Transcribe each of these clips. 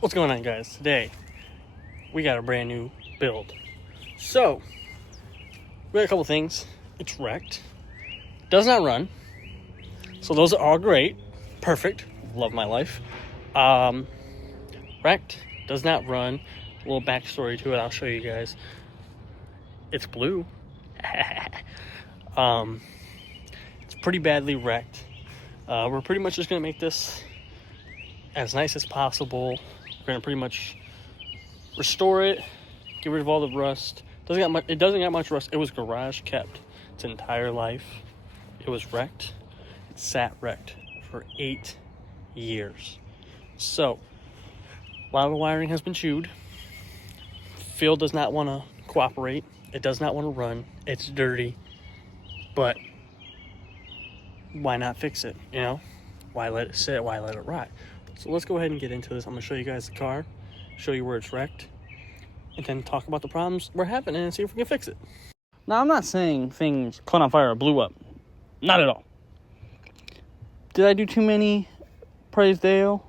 What's going on, guys? Today we got a brand new build. So we got a couple things. It's wrecked, does not run, so those are all great, perfect, love my life. Wrecked, does not run. A little backstory to it, I'll show you guys. It's blue. It's pretty badly wrecked. We're pretty much just gonna make this as nice as possible. We're gonna pretty much restore it, get rid of all the rust. It doesn't got much rust. It was garage kept its entire life. It was wrecked. It sat wrecked for 8 years. So a lot of the wiring has been chewed. Field does not want to cooperate. It does not want to run. It's dirty. But why not fix it? You know? Why let it sit? Why let it rot? So let's go ahead and get into this. I'm going to show you guys the car, show you where it's wrecked, and then talk about the problems we're having and see if we can fix it. Now, I'm not saying things caught on fire or blew up. Not at all. Did I do too many praise Dale?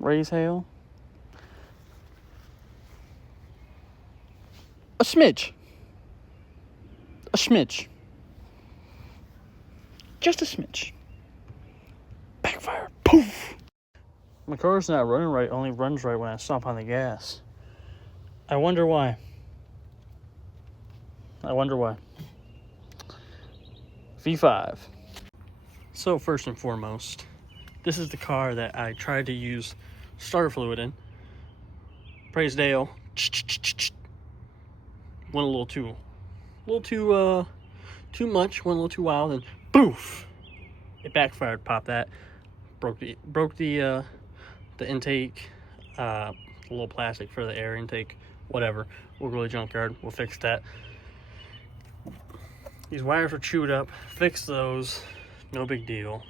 Raise hail? A smidge. A smidge. Just a smidge. Backfire. Poof! My car's not running right, only runs right when I stomp on the gas. I wonder why. V5. So first and foremost, this is the car that I tried to use starter fluid in. Praise Dale. Went a little too much, went a little too wild, and boof! It backfired, popped that. Broke the intake, a little plastic for the air intake, whatever. We'll go to the junkyard, we'll fix that. These wires are chewed up, fix those, no big deal.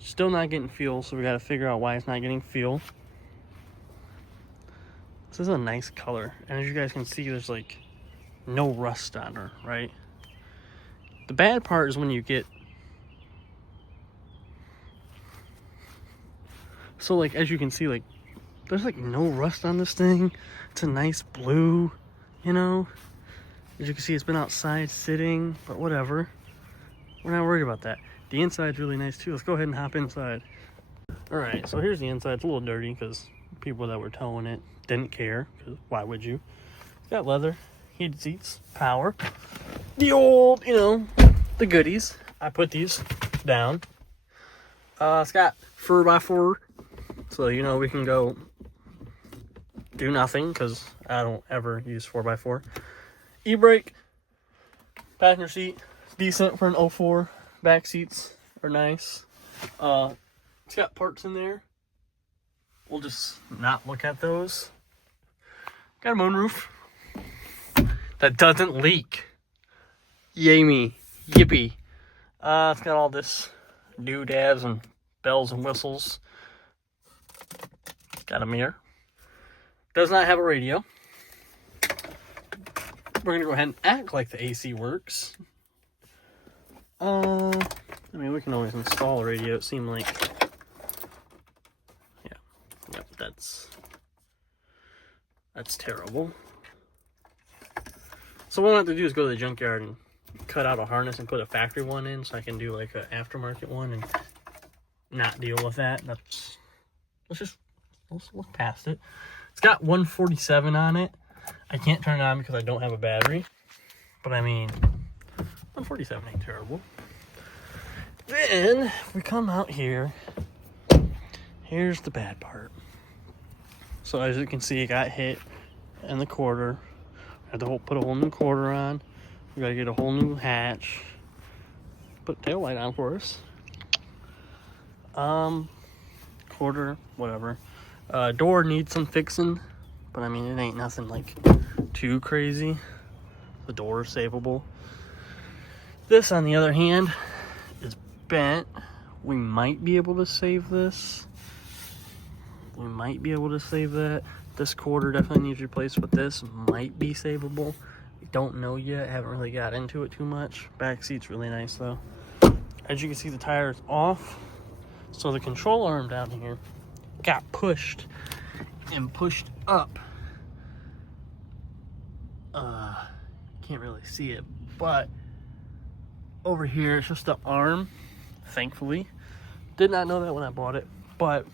Still not getting fuel, so we gotta figure out why it's not getting fuel. This is a nice color, and as you guys can see, there's like no rust on her, right? The bad part is when you get, so like as you can see, like there's like no rust on this thing. It's a nice blue, you know. As you can see, it's been outside sitting, but whatever. We're not worried about that. The inside's really nice too. Let's go ahead and hop inside. All right, so here's the inside. It's a little dirty because people that were towing it didn't care, because why would you? It's got leather, heated seats, power. The old, you know, the goodies. I put these down. It's got 4x4, so you know we can go do nothing because I don't ever use 4x4. E-brake, passenger seat, decent for an 04. Back seats are nice. It's got parts in there. We'll just not look at those. Got a moonroof that doesn't leak. Yay me. Yippee. It's got all this doodads and bells and whistles. Got a mirror. Does not have a radio. We're gonna go ahead and act like the AC works. I mean, we can always install a radio, it seemed like. Yeah. Yep, that's terrible. So what I have to do is go to the junkyard and cut out a harness and put a factory one in so I can do like an aftermarket one and not deal with that. Let's look past it. It's got 147 on it. I can't turn it on because I don't have a battery. But I mean, 147 ain't terrible. Then we come out here. Here's the bad part. So as you can see, it got hit in the quarter. I had to put a whole new quarter on. We gotta get a whole new hatch. Put tail light on for us. Quarter, whatever. Door needs some fixing, but I mean it ain't nothing like too crazy. The door is savable. This, on the other hand, is bent. We might be able to save this. We might be able to save that. This quarter definitely needs replaced, but this might be savable. We don't know yet. Haven't really got into it too much. Back seat's really nice though. As you can see, the tire is off. So the control arm down here got pushed and pushed up. Can't really see it, but over here it's just the arm, thankfully. Did not know that when I bought it, but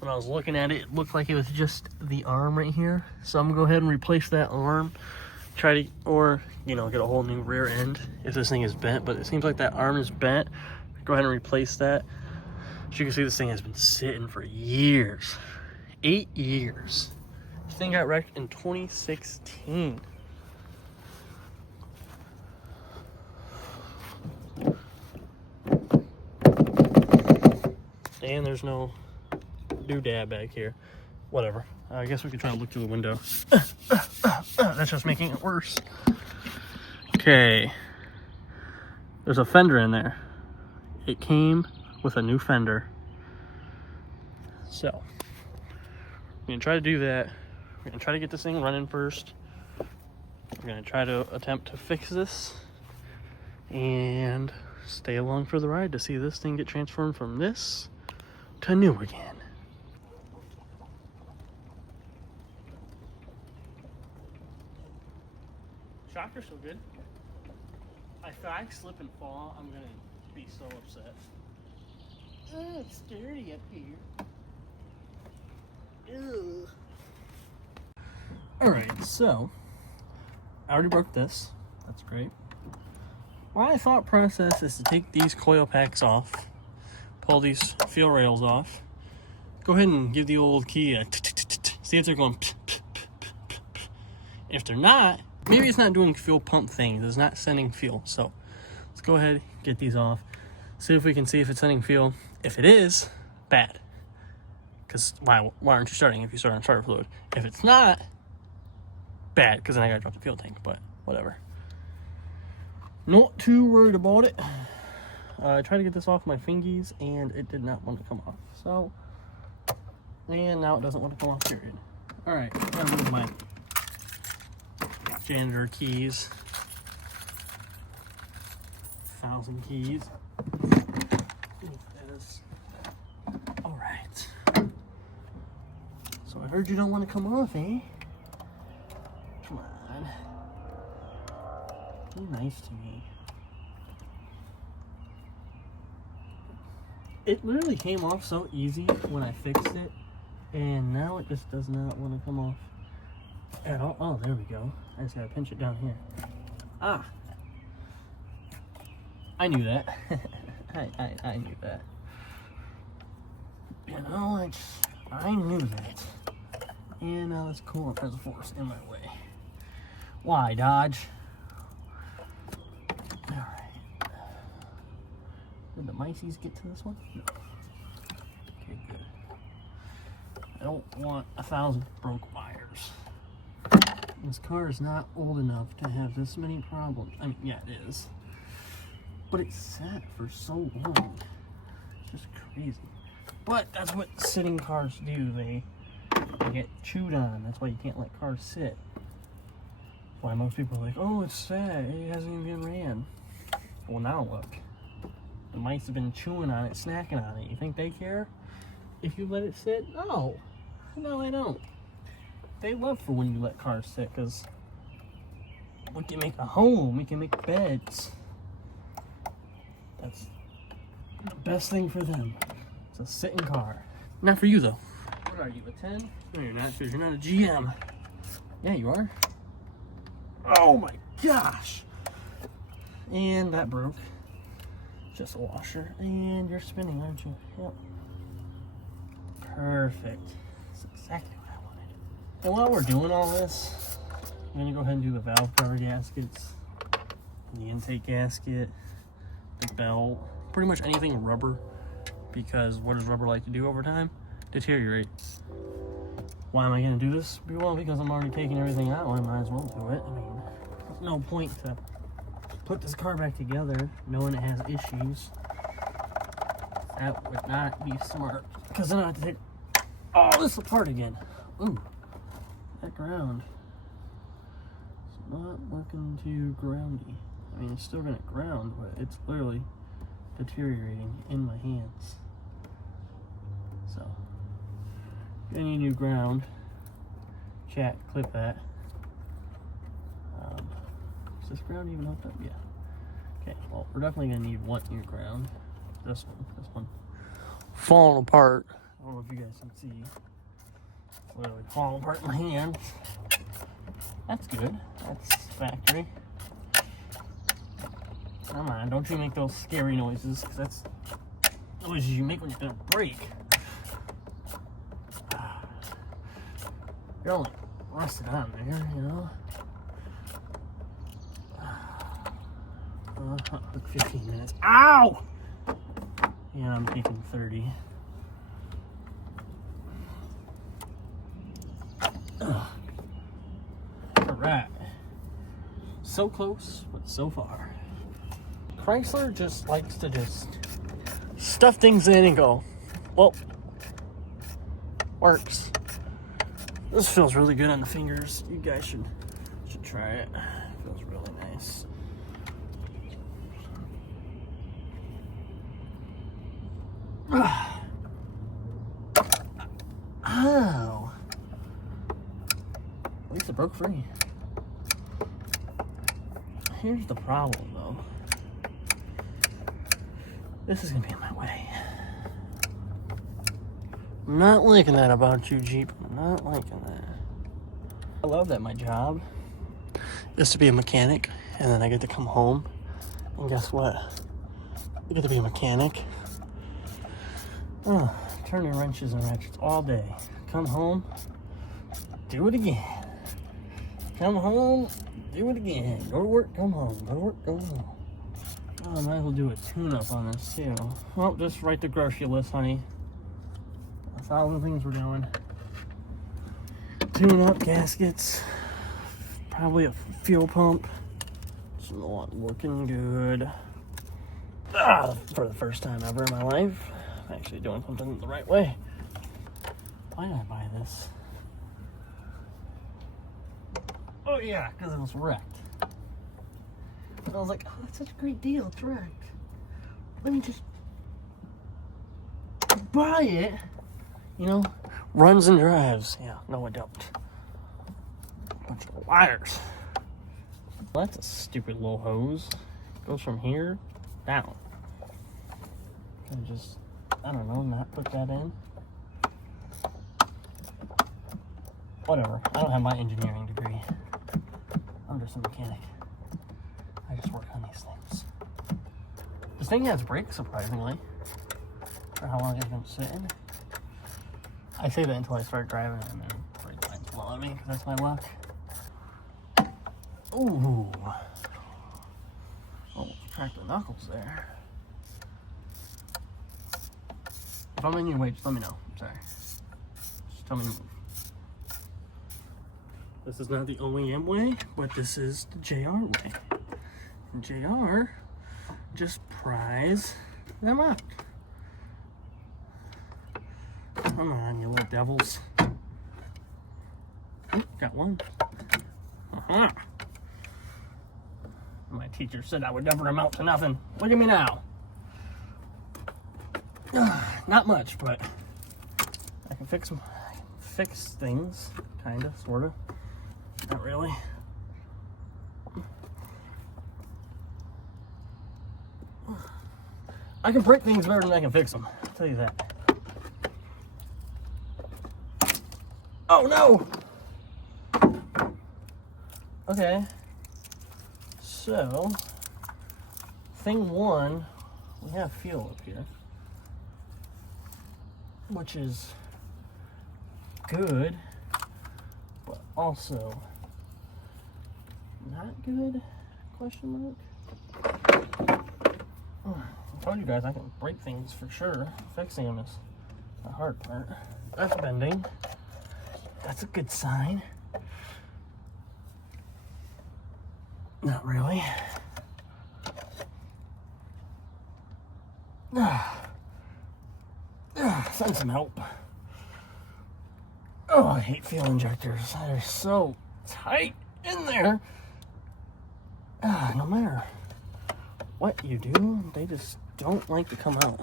when I was looking at it, it looked like it was just the arm right here. So I'm gonna go ahead and replace that arm, try to, or, you know, get a whole new rear end if this thing is bent, but it seems like that arm is bent. Go ahead and replace that. As you can see, this thing has been sitting for years. 8 years. This thing got wrecked in 2016. And there's no doodad back here. Whatever. I guess we could try to look through the window. That's just making it worse. Okay. There's a fender in there. It came with a new fender. So, we're gonna try to do that. We're gonna try to get this thing running first. We're gonna try to attempt to fix this and stay along for the ride to see this thing get transformed from this to new again. Shocker's so good. If I slip and fall, I'm gonna be so upset. Oh, it's dirty up here. Ew. Alright, so I already broke this. That's great. My thought process is to take these coil packs off, pull these fuel rails off, go ahead and give the old key a see if they're going. If they're not, maybe it's not doing fuel pump things. It's not sending fuel. So let's go ahead, get these off, see if we can see if it's sending fuel. If it is, bad. Because why aren't you starting if you start on starter fluid? If it's not, bad, because then I gotta drop the fuel tank, but whatever. Not too worried about it. I tried to get this off my fingies and it did not want to come off. So, and now it doesn't want to come off, period. Alright, gotta move my janitor keys. 1,000 keys. Alright. So I heard you don't want to come off, eh? Come on. Be nice to me. It literally came off so easy when I fixed it, and now it just does not want to come off at all. Oh, there we go. I just gotta pinch it down here. Ah! I knew that. I knew that. You know, I knew that. And now this coolant reservoir's in my way. Why, Dodge? Alright. Did the mices get to this one? No. Okay, good. I don't want 1,000 broke wires. This car is not old enough to have this many problems. I mean, yeah, it is. But it's sat for so long. It's just crazy. But that's what sitting cars do. They get chewed on. That's why you can't let cars sit. Why most people are like, oh, it's sad. It hasn't even been ran. Well, now look. The mice have been chewing on it, snacking on it. You think they care if you let it sit? No. No, they don't. They love for when you let cars sit, because we can make a home. We can make beds. That's the best thing for them. It's a sitting car. Not for you, though. What are you, a 10? No, you're not, because you're not a GM. Yeah, you are. Oh my gosh! And that broke. Just a washer. And you're spinning, aren't you? Yep. Perfect. That's exactly what I wanted. And while we're doing all this, I'm going to go ahead and do the valve cover gaskets, the intake gasket, the belt, pretty much anything rubber, because what does rubber like to do over time? Deteriorate. Why am I going to do this? Well, because I'm already taking everything out, I might as well do it. I mean, there's no point to put this car back together knowing it has issues. That would not be smart, because then I have to take all this apart again. Ooh, that ground. It's not working too groundy. I mean, it's still going to ground, but it's literally deteriorating in my hands. So, gonna need new ground. Chat, clip that. Is this ground even hooked up? Yeah. Okay, well, we're definitely gonna need one new ground. This one. Falling apart. I don't know if you guys can see. It's literally falling apart in my hand. That's good. That's factory. Come on, don't you make those scary noises, because that's noises you make when you're gonna break. You're only rusted on there, you know? Like 15 minutes. Ow! Yeah, I'm taking 30. Alright. So close, but so far. Chrysler just likes to stuff things in and go, well, works. This feels really good on the fingers. You guys should try it. It feels really nice. Ow. At least it broke free. Here's the problem, though. This is gonna be in my way. I'm not liking that about you, Jeep. I'm not liking that. I love that my job is to be a mechanic, and then I get to come home, and guess what? I get to be a mechanic. Oh, turning wrenches and ratchets all day. Come home, do it again. Come home, do it again. Go to work, come home. Go to work, go home. Oh, I might as well do a tune-up on this, too. Well, just write the grocery list, honey. That's all the things we're doing. Tune-up, gaskets, probably a fuel pump. It's not working good. For the first time ever in my life, I'm actually doing something the right way. Why did I buy this? Oh yeah, because it was wrecked. And I was like, oh, that's such a great deal, it's wrecked. Let me just buy it. You know, runs and drives. Yeah, no I don't. Bunch of wires. Well, that's a stupid little hose. Goes from here down. And just, I don't know, not put that in. Whatever. I don't have my engineering degree. I'm just a mechanic. I just work on these things. This thing has brakes, surprisingly, for how long it's been sitting. I say that until I start driving and then brake lines blow at me, because that's my luck. Ooh. Almost cracked the knuckles there. If I'm in your way, just let me know. I'm sorry. Just tell me to move. This is not the OEM way, but this is the JR way. And JR just pries them out. Come on, you little devils. Oh, got one. Uh-huh. My teacher said I would never amount to nothing. Look at me now. Not much, but I can fix things, kinda, sorta. Not really. I can break things better than I can fix them. I'll tell you that. Oh no! Okay. So, thing one, we have fuel up here, which is good, but also not good, question mark. I told you guys I can break things for sure. Fixing them is the hard part. That's bending. That's a good sign. Not really. Send some help. Oh, I hate fuel injectors. They're so tight in there. No matter what you do, they just don't like to come out.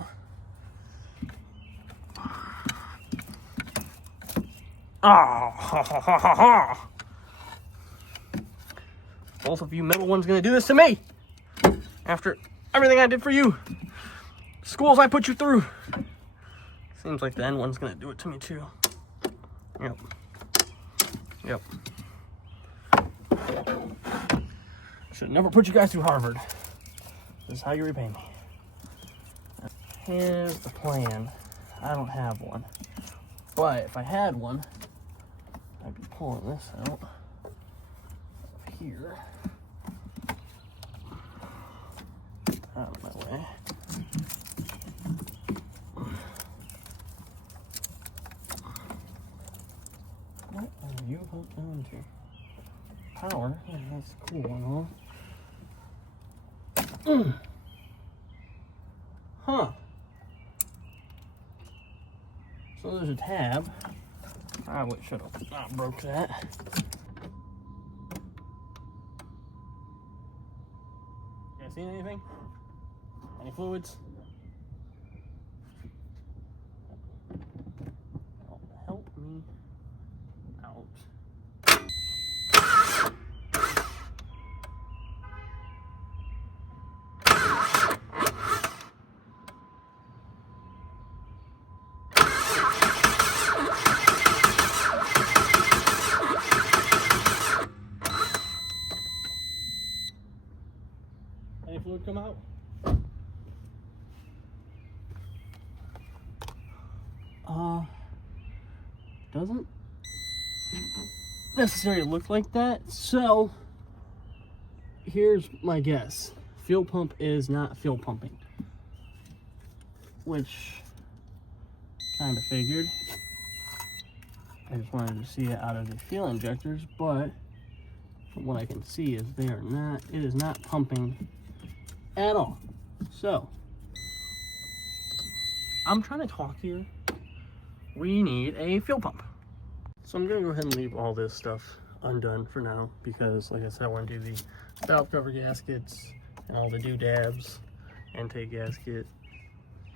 Ah, ha, ha, ha, ha, ha. Both of you middle ones gonna do this to me after everything I did for you. Schools I put you through. Seems like the end one's gonna do it to me too. Yep. Yep. Should never put you guys through Harvard. This is how you repay me. Here's the plan. I don't have one. But if I had one, I'd be pulling this out of here. Out of my way. What are you hooked on to? Power? Yeah, that's cool and all. Huh. So there's a tab. Probably should have not broke that. You guys seen anything? Any fluids? Oh, help me out. Any fluid come out? Doesn't necessarily look like that. So here's my guess. Fuel pump is not fuel pumping, which kind of figured. I just wanted to see it out of the fuel injectors, but from what I can see is they are not, it is not pumping at all. So I'm trying to talk here. We need a fuel pump. So I'm gonna go ahead and leave all this stuff undone for now because, like I said, I want to do the valve cover gaskets and all the doodads, intake gasket,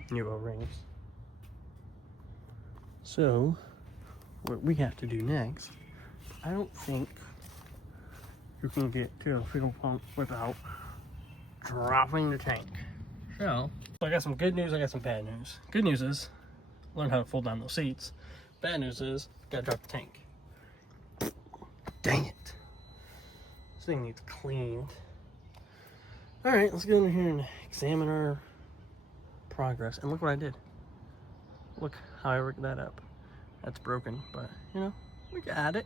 new O-rings. So what we have to do next, I don't think you can get to a fuel pump without dropping the tank. So I got some good news, I got some bad news. Good news is learn how to fold down those seats. Bad news is gotta drop the tank. Dang it. This thing needs cleaned. Alright, let's go in here and examine our progress. And look what I did. Look how I rigged that up. That's broken, but you know, we got it.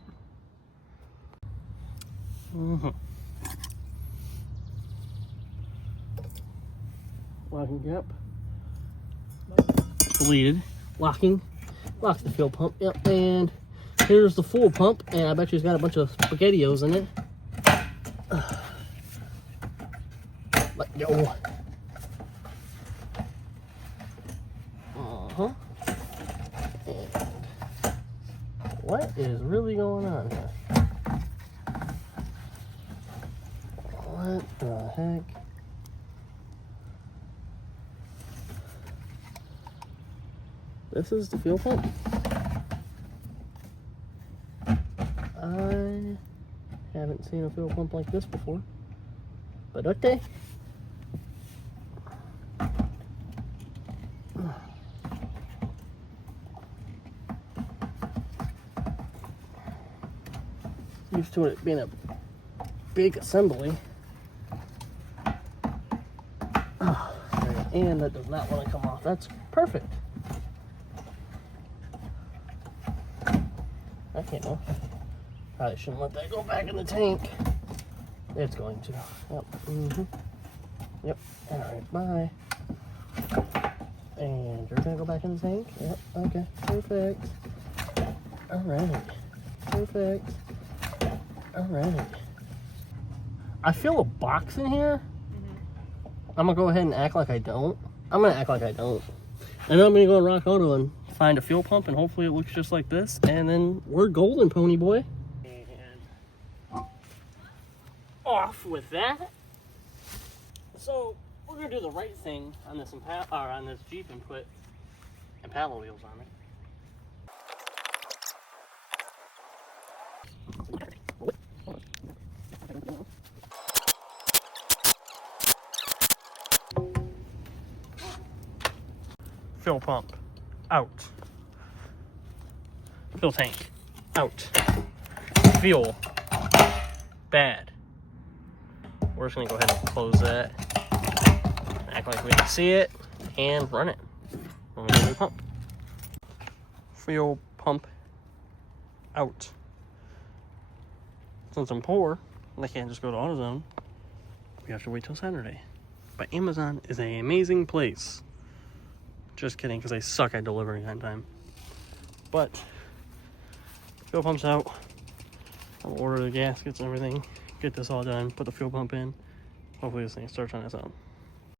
Locking gap. Deleted. Locking. Lock the fuel pump. Yep, and here's the full pump, and I bet you it's got a bunch of SpaghettiOs in it. Let go. And what is really going on here? What the heck? This is the fuel pump. I haven't seen a fuel pump like this before, but okay. Used to it being a big assembly. And that does not want to come off. That's perfect. Okay, no. Probably shouldn't let that go back in the tank. It's going to. Yep. Yep. Alright, bye. And you're gonna go back in the tank? Yep. Okay. Perfect. Alright. Perfect. Alright. I feel a box in here. I'm gonna go ahead and act like I don't. I'm gonna act like I don't. And then I'm gonna go to Rock Auto and find a fuel pump, and hopefully it looks just like this, and then we're golden, pony boy. And off with that. So We're gonna do the right thing on this on this Jeep and put Impala wheels on it. Fuel pump, out. Fuel tank, out. Fuel, bad. We're just gonna go ahead and close that, act like we didn't see it, and run it. We're gonna do pump. Fuel pump, out. Since I'm poor, I can't just go to AutoZone. We have to wait till Saturday. But Amazon is an amazing place. Just kidding, because they suck at delivering on time. But fuel pump's out. I'll order the gaskets and everything. Get this all done. Put the fuel pump in. Hopefully this thing starts on its own.